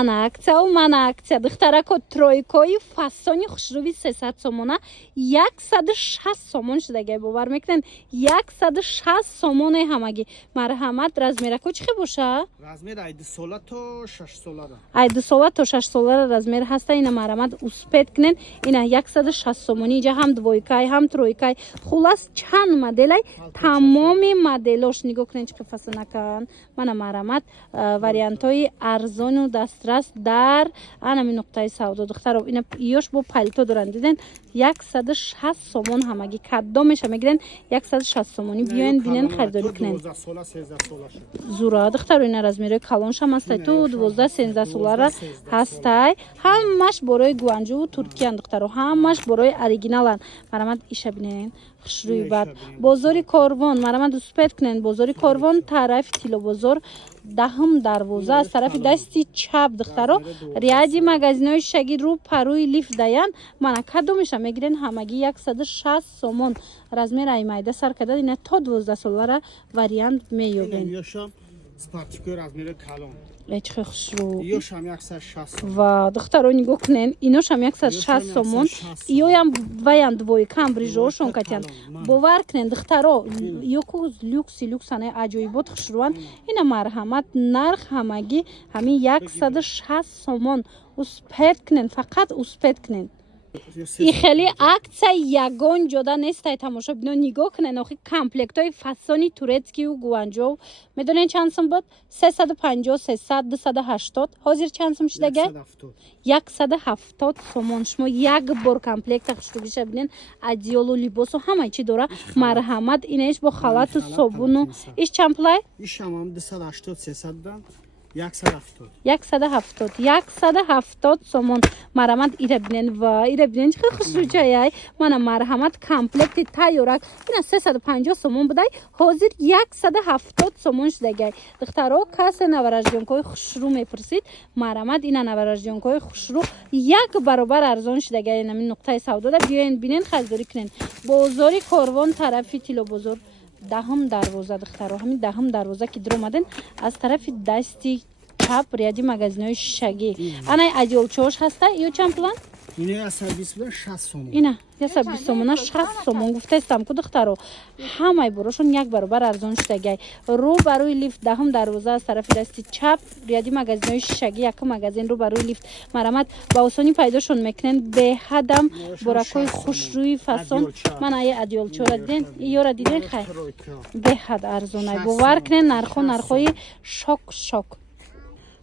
Мана акция. Духтарако тройкои фасони хушруви 300 сомона 160 сомон шудагай. Бовар мекунед 160 сомоне ҳамаги. Марҳамат, размерако чӣ боша? Размер ай 2 сола то 6 солара. Ай 2 сола то 6 солара размер ҳаста. Ина марҳамат успед кунед. Ина 160 сомони. Иҷа ҳам двойкай, ҳам тройкай. Хулас чанд моделай? Тамоми моделош нигоҳ кунед чӣ фасонакан. Мана марҳамат вариантои арзону дастрас дар анами нуқтаи савдо. Духтаров ина ёш бо палто доранд. Диден 160 сомон ҳамаги. Каддом меша мегирен 160 сомони. Биёен бинен харидорӣ кунен. 12 сола 13 сола шуд. Зура духтаров ина размери калоншам ҳастай. Ту 12-13 солара ҳастай. Ҳамаш борои гуанҷу Туркиян духтаров. Ҳамаш борои оригиналан. Марҳамат иша бинен. Хушрӯи бад. Бозори Корвон. Марҳамат успед кунен. Бозори Корвон тарафи Тилобозор 10-12 аз тарафи дасти чап духтаро ряди магазинои шаги рӯ парӯи лифт даян. Мана кадомиша мегирен ҳамаги 160 сомон. Размер аймайда сар карда ина то 12 солара вариант меёбем. Ёшам спартикои размери калон. Ечхи хушрӯ. Ёшам 160 сомон. Ва духтаро нигоҳ кунен. Иношам 160 сомон. Иёям ваян двойкам брижошон катян. Бовар кунен духтаро ёку люксане аҷоибот хушрӯан. Ина марҳамат нарх ҳамаги ҳамин 160 сомон. Успед кунен, фақат успед кунен. И хели акция ягон ҷода нестай тамошо бино нигоҳ кунен. Охи комплектои фасони турецкию гуанҷов медонен чанд сум буд? 350 300 280. ҳозир чанд сум шудагай? 170 сомон. Шумо як бор комплекта хушрӯбиша бинен адиёлу либосу ҳамаи чӣ дора. Марҳамат инаиш бо халату собуну иш чанд пулай? Ишам 280 300 дан 170 сомон. Марҳамат ира бинен ва ира бинен чӣ хушрӯчаяй. Мана марҳамат комплекти тайёрак ина 350 сомон будай. Ҳозир 170 сомон шудагай. Духтаро касе наваражҷонкои хушрӯ мепурсид. Марҳамат ина наваражҷонкои хушрӯ як баробар арзон шудагай. Намин нуқтаи савдода биёен бинен харидорӣ кунен. Бозори Корвон тарафи Тилобозор 10-12 духтаро ҳамин 10-12 ки дуромаден аз тарафи дасти чап ряди магазинои шишагӣ. Анай адиёлчош ҳаста ё чанд пулан? ина 120 сомон. Ина 120 сомона 60 сомон гуфтаистам ку духтаро ҳамаи борошон як баробар арзон шудагай. Рӯ барои лифт 10-12 аз тарафи дасти чап ряди магазинои шишагӣ як магазин рӯ барои лифт. Марҳамат ба осонӣ пайдошон мекунен. Беҳадам боракои хушрӯи фасон. Ман ай адиёлчора диден ёра диден хай беҳад арзонай. Бовар кунен нархои шок.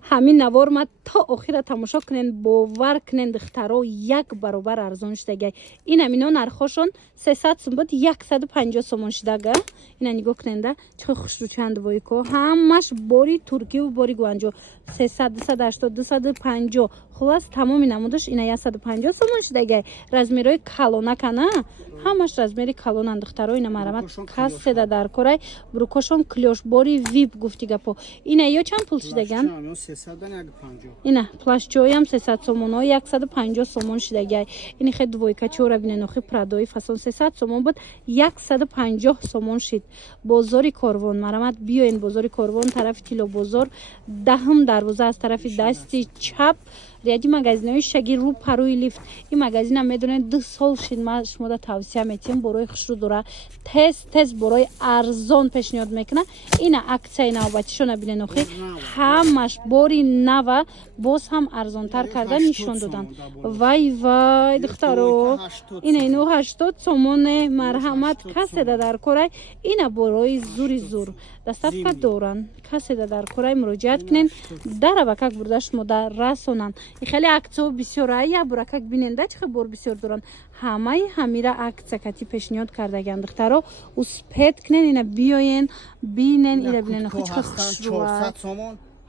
ҳамин наворма то охира тамошо кунен. Бовар кунен духтаро як баробар арзон шудагай. ин ҳамино нархошон 300 сум буд 150 сомон шудага. ина нигоҳ куненда чӣ хушрӯчанд войко ҳамаш бори туркию бори гуанҷо 300 280 250 хулас тамоми намудаш ина 150 сомон шудагай. Размерои калонакана ҳамаш размери калонанд духтаро. ина марҳамат каседа дар корай брукошон клёш бори вип гуфти гапо. ина ё чанд пул шудаган? Ина плашчоям 300 сомоно 150 сомон шудагай. ини хе двойка чора бинен охи прадои фасон 300 сомон буд 150 сомон шид. Бозори Корвон марҳамат биёен бозори Корвон тарафи Тилобозор 10-12 аз тарафи дасти чап ряди магазинои шаги рӯ парӯи лифт. ин магазинам медонед 2 сол шид. ман шумода тавсия метиҳам борои хушрӯ дора тез борои арзон пешниҳод мекуна. ина аксияи навбатишона бинен охи ҳамаш бори нава боз ҳам арзонтар карда нишон додан. вай духтаро ина ино 80 сомоне. марҳамат каседа дар корай ина борои зури зур доставка доранд. каседа дар корай муроҷиат кунен. дараба как бурда шумода расонанд. хеле аксияҳо бисёр я буракак биненда чӣ бор бисёр доранд. ҳамаи ҳамира аксия кати пешниҳод кардаганд духтаро. успед кунен ина биёен бинен ира бинен чӣ хушрӯа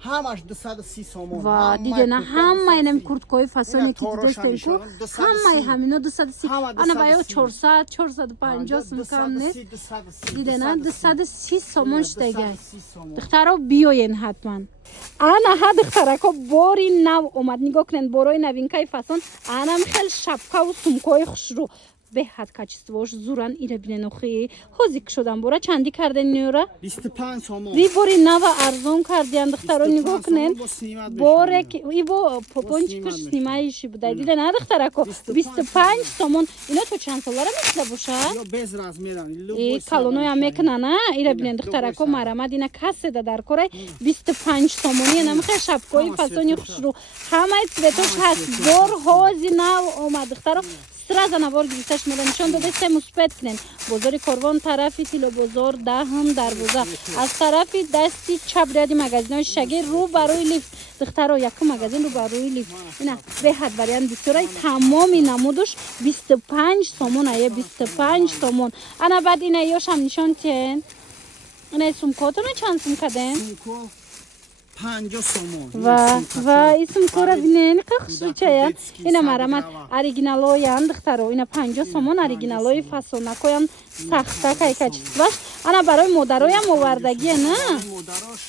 ҳамаш 230 сомон. ва дидена ҳамаи нами курткои фасоне ки дидестенку ҳамаи ҳамино 230 ана ба ё 400 450 сум кам нест. дидена 230 сомон шудагай. духтаро биёен ҳатман. ана ҳа духтарако бори нав омад. нигоҳ кунен борои навинкаи фасон. анам хел шапкаву сумкаи хушрӯ беҳад качествош зуран ира бинен охи ҳозик шудан бора чанди карден нюра 25 сомон. ви бори нава арзон кардиан духтаро нигоҳ кунен боре ки ибо попончикаш снимаиши будай дида на духтарако 25 сомон ино то чанд солара мисла бошад Ё без размеран. калоноя мекунана ира бинен духтарако марамад ина каседа дар корай 25 сомони намихе шапкои фасони хушру ҳамаи цветош ҳаст бор ҳози нав омад духтаро сразу навор гирифташ мода нишон дода се муспет кунен бозори корвон тарафи тило бозор даҳм дарвоза аз тарафи дасти чап ряди магазинои шишагӣ рӯ барои лифт духтаро якум магазин рӯ барои лифт ина беҳад вариант бисёрай тамоми намудуш 25 сомон ая 25 сомон ана баъд ина ёшам нишон тиен ина сумкотоно чанд сумка ден 50 сомон. ва исумкора бинен қахшучая ина марамат оригиналоян духтаро ина 50 сомон оригиналои фасонакоян сахта кай качестваш ана барои модароям овардагия на Модарош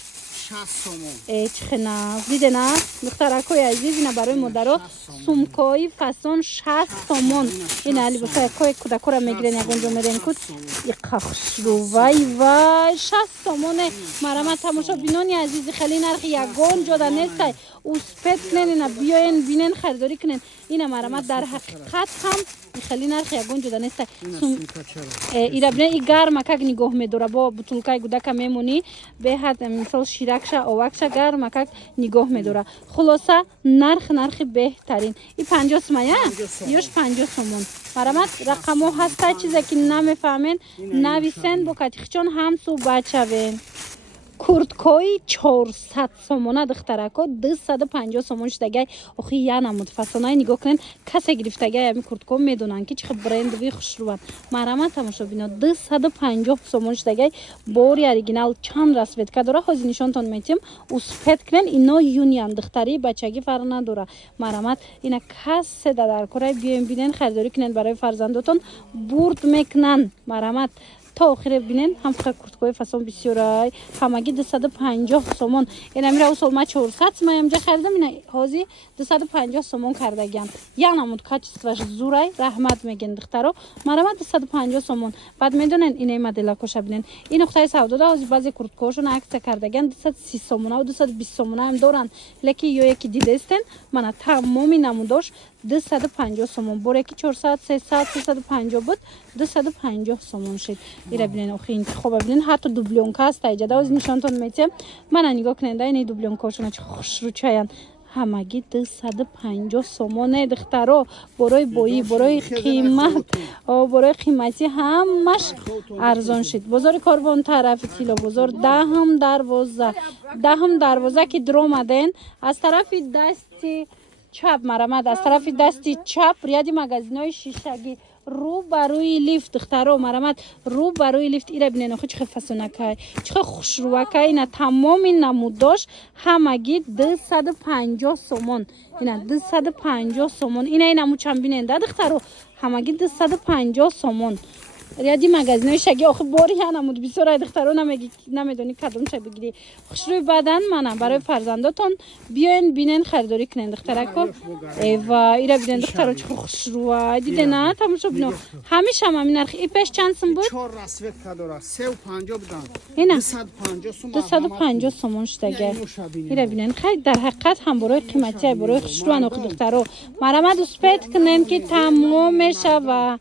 60 сомон. чхена дидена духтаракои азиз ина барои модаро сумкои фасон 60 сомон ина алибусакои кудакора мегирен ягонҷо мерен куд иқахшру вай 60 сомоне марамат тамошо бинони азизи хеле нархи ягон ҷода нестай успет кунен ина биёен бинен харидорӣ кунен ина марамат дар ҳақиқат ҳам хеле нархи ягон ҷода нестай ира бинен и гарма как нигоҳ медора бо бутулкаи гудака мемонӣ беҳад мисол ширакша овакша гарма как нигоҳ медора хулоса нархи беҳтарин и 50 сомая ёш 50 сомон марамат рақамо ҳаста чизе ки намефаҳмен нависен бо катихчон ҳам суҳбат шавен курткои 400 сомона духтарако 250 сомон шудагай охи янамуд фасонаи нигоҳ кунен касе гирифтагай ами куртко медонанд ки чихи брендови хушруванд марамат тамошобино 250 сомон шудагай бори оригинал чанд расветка дора ҳозир нишонтон метиҳам успет кунен ино юниан духтари бачагӣ фарқ надора марамат ина каседа дар кораи биёен бинен харидорӣ кунен барои фарзандотон бурд мекунанд марамат تا آخر بینن هم فقط کورتکوی فاصون بسیاری همگی 250 سومون اینا میره اصول ما 400 ما اینجا خریدم اینا هازی 250 سومون کردگیم یا نمود کاتیستواش زورای رحمت میگن دخترو مرا 250 سومون بعد میدونن اینا مدل کوشا بینن این نقطه سودا دا از بعضی کورتکوشون عکس کردگن 230 سومون و 220 سومون هم دارن لکی یکی دیده استن من تمامی نموداش 250 سومون بوره که 400 300 350 بود 250 سومون شد ایرا ببینین آخه انتخاب ببینین حتی دوبلیونکا است ایجاد از نشانتون میتیم من نگاه کننده این دوبلیونکاشون چه خوش رو چاین همگی 250 سومون دخترو برای بویی برای قیمت برای قیمتی همش ارزان شد بازار کاروان طرف کیلو بازار دهم دروازه که در اومدن از طرف دستی چپ مرامد از طرف دستی چپ ریادی مغازینای شیشگی رو بروی لیفت دخترو مرامد رو بروی لیفت ایرا بینن خو چه فسونکای چه خوشروکای اینا تمام این نموداش همگی 250 سومون اینا 250 سومون اینا موچم بینن دخترو همگی 250 سومون ریادی مغازینای شگی آخه باری نمود بسیار دخترو نمیدونی کدوم چه بگیری خوشروی بدن منم برای فرزنداتون بیاین بینن خریداری کنن دخترکو ایوا ایرا بینن دخترو چه خوشروی دیده نه تماشا بینو همیشه هم همین نرخ ای پیش چند سوم بود 4 راسوت کدورا 350 بودن اینا 250 سوم 250 سومون شدگه ایرا بینن خیلی در حقیقت هم برای قیمتی برای خوشروی نخ دخترو مرامد اسپیت کنن که تمام شوه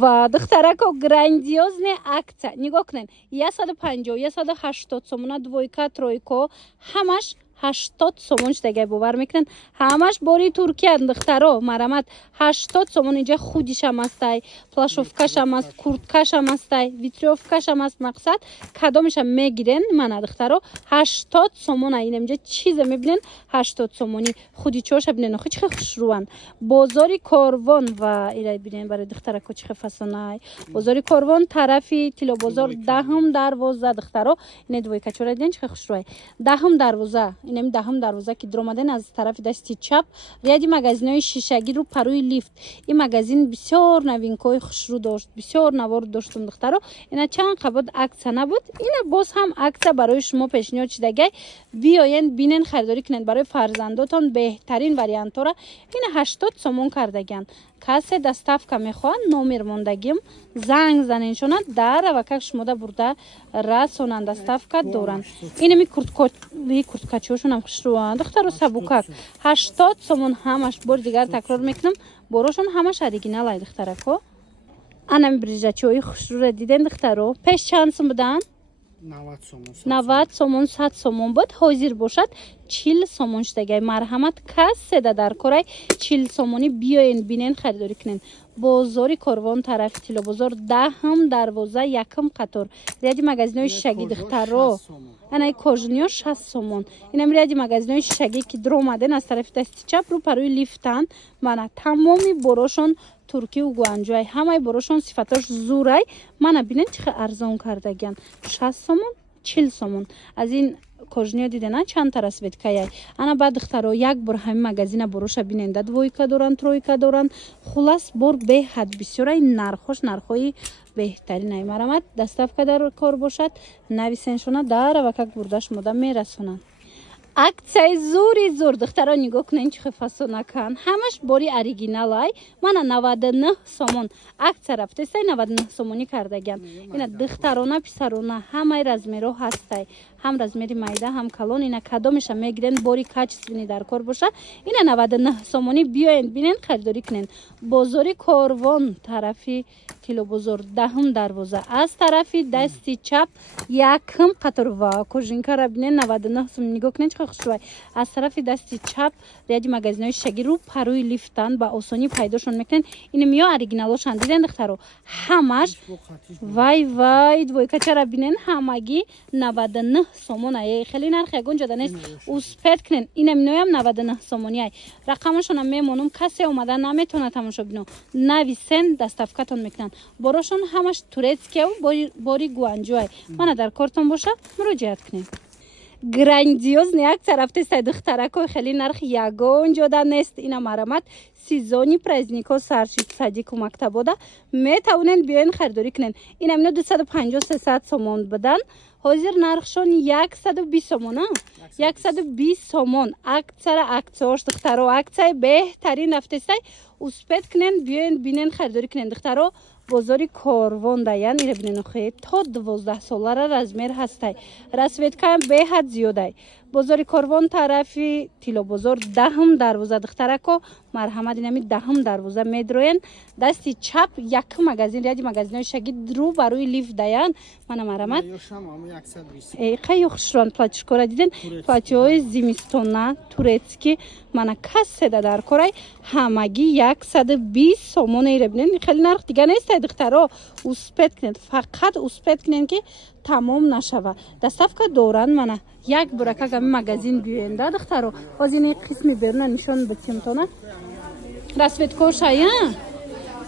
و دخترکو گراندیوزنی акция نگاه کنین 150 180 سومون двойка тройка همش 80 سومون شده باور میکنن همش باری ترکیه دخترو مرامت 80 سومون اینجا خودیش هم هستای پلاشوفکاش هم هست کورتکاش هم هستای ویتریوفکاش هم هست مقصد کدامش هم میگیرن من دخترو 80 سومون این اینجا چیز میبینن 80 سومونی خودی چوش ببینن خو چه خوش روان بازاری کاروان و ایرای ببینن برای دخترکو چه فسانای بازاری کاروان طرفی تیلو بازار دهم دروازه دخترو این دوی کچوره دیدن چه خوش روای دهم دروازه اینم دهم دروازه که در اومدن از طرف دست چپ ریادی مگزینای شیشگی رو پروی لیفت. این مگزین بسیار نوینکای خوشرو داشت، بسیار نوار داشتم دخترا. اینا چند قبض عکس نبود، اینا باز هم عکس برای شما پیشنهاد شده. بیاین بینن خریداری کنن برای فرزنداتون بهترین وریانت را. این 80 سومون کردگن. کسی دستافکا میخوان نومر موندگیم زنگ زنینشون در و که شما برده رسونن دستافکا دورن. اینمی کورتکاچوشون هم خوشروان دختر و سبوکک 80 سومون همش بار دیگر تکرار میکنم بروشون همش اوریجینال دخترکو. انم بریجاچوی خوشرو را دیدن دخترو پیش چند سوم بدن 90 سومون 100 سومون بود حاضر باشد 40 سومون شدگی مرحمت کس در کارای 40 سومونی بیاین بینین خریداری کنین. بازاری کاروان طرف تیلو بازار دهم دروازه یکم قطار ریادی مگزینای شگی دخترو انا کوژنیو 60 سومون. اینم ریادی مگزینای شگی که در اومدن از طرف دست چپ رو پروی لیفتن من تمامی بروشون ترکی و گوانجوی همه بروشون صفتاش زورای من ببینن چه ارزان کردگن 60 سومون 40 سومون. از این کوژنیو دیدن چند تا رسویدکای انا بعد دخترو یک بار همین مگزین بروش ببینن دویکا دورن ترویکا دورن خلاص بر به حد بسیار نرخوش نرخوی بهترین ای مرامت دستافکا در کار باشد نویسنشونا در و که برداش مدام میرسونن. акцияи зури зур духтаро нигоҳ кунед чӣ фасонакан ҳамаш бори оригиналай мана 99 сомон акция рафтестай 99 сомонӣ кардагиам. ина духтарона писарона ҳамаи размеро ҳастай ҳам размери майда ҳам калон ина кадомеша мегирен бори качествени дар кор боша ина 99 сомонӣ биёед бинен харидорӣ кунед. бозори корвон тарафи тилобозор даҳум дарвоза аз тарафи дасти чап якм қатор ва кожинкара бинен 99 сомон нигоҳ кунед хушрой аз тарафи дасти чап риади магазинои шишагӣ рӯ парӯи лифтан ба осонӣ пайдошон мекунед. ина миё оригиналошан диден духтаро ҳамаш вай двойкачара бинен ҳамагӣ 99 сомон ай хеле нарх ягонҷода нест успед кунед. ина миноям 99 сомони ай рақамашонам мемонам касе омада наметавона тамошо бино нависен дастафкатон мекунанд борошон ҳамаш турецкия бори гуанҷу ай мана дар кортон боша муроҷиат кунед. грандиозни акция рафтестай духтаракҳо хеле нарх ягонҷода нест. ина марамат сезони праздникҳо саршид садику мактабода метавонен биёен харидорӣ кунед. ина мино 250-300 сомон будан ҳозир нархшон 120 сомон 120 сомон акцияра аксияош духтаро акцияи беҳтарин рафтестай успед кунед биёен бинен харидорӣ кунед духтаро. бозори корвон даян ира бинен охе то 12 солара размер ҳастай расветкаам беҳад зиёдай. бозори корвон тарафи тилобозор даҳм дарвоза духтарако марҳамат инами даҳм дарвоза медроен дасти чап як магазин риади магазинои шаги рӯ ба рӯи лифт даян мана марҳамат қайё хушрон платишкора диден платиҳои зимистона турецки мана касседа дар корай ҳамагӣ 120 сомон ира бинен хеле нарх дига нестай духтаро успед кунед фақат успед кунед ки тамом нашава дастафка доран мана як буракак ами магазин биёенда духтаро озини қисми беруна нишон битимтона расветкошая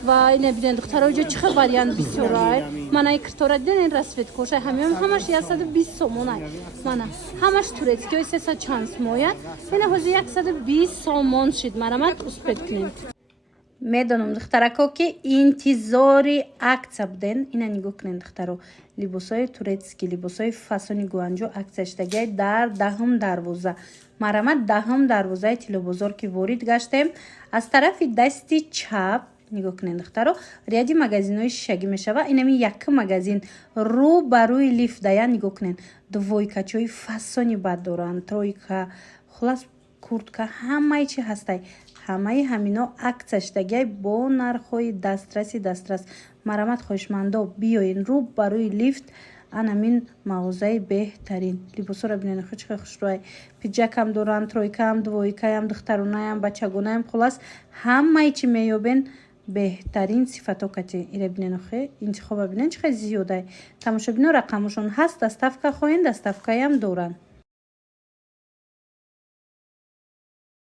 ва ина биден духтаро ҷо чихел вариант бисёрай мана и киртора диден ин расветкошай ҳамаш 120 сомонай мана ҳамаш турецкиёи 300 чанд моя ина ҳозир 120 сомон шид марамат успед кунед. медонам духтарако ки интизори акция буден ина нигоҳ кунед духтаро либосои турецки либосои фасони гуанҷо акция шидагиай дар даҳм дарвоза марамат даҳм дарвозаи тилобозор ки ворид гаштем аз тарафи дасти чап нигоҳ кунед духтаро риади магазинои шишагӣ мешава инами як магазин рӯ ба рӯи лифт даян нигоҳ кунед двойкачои фасони бад доранд тройка хулас куртка ҳамаи чи ҳастай ҳамаи ҳамино акция шидагиай бо нархҳои дастрас марамат хоҳишмандо биёин рӯ ба рӯи лифт анамин мағозаи беҳтарин либосора бинен чӣ хушрӯай пиҷакам доранд тройкаам двойкаям духтаронаям бачагонаям хулас ҳамаи чи меёбен беҳтарин сифато кати ира бинен охе интихоба бинен чӣ зиёдай тамошобино рақамошон ҳаст дастафка хоҳен дастафкаям доранд.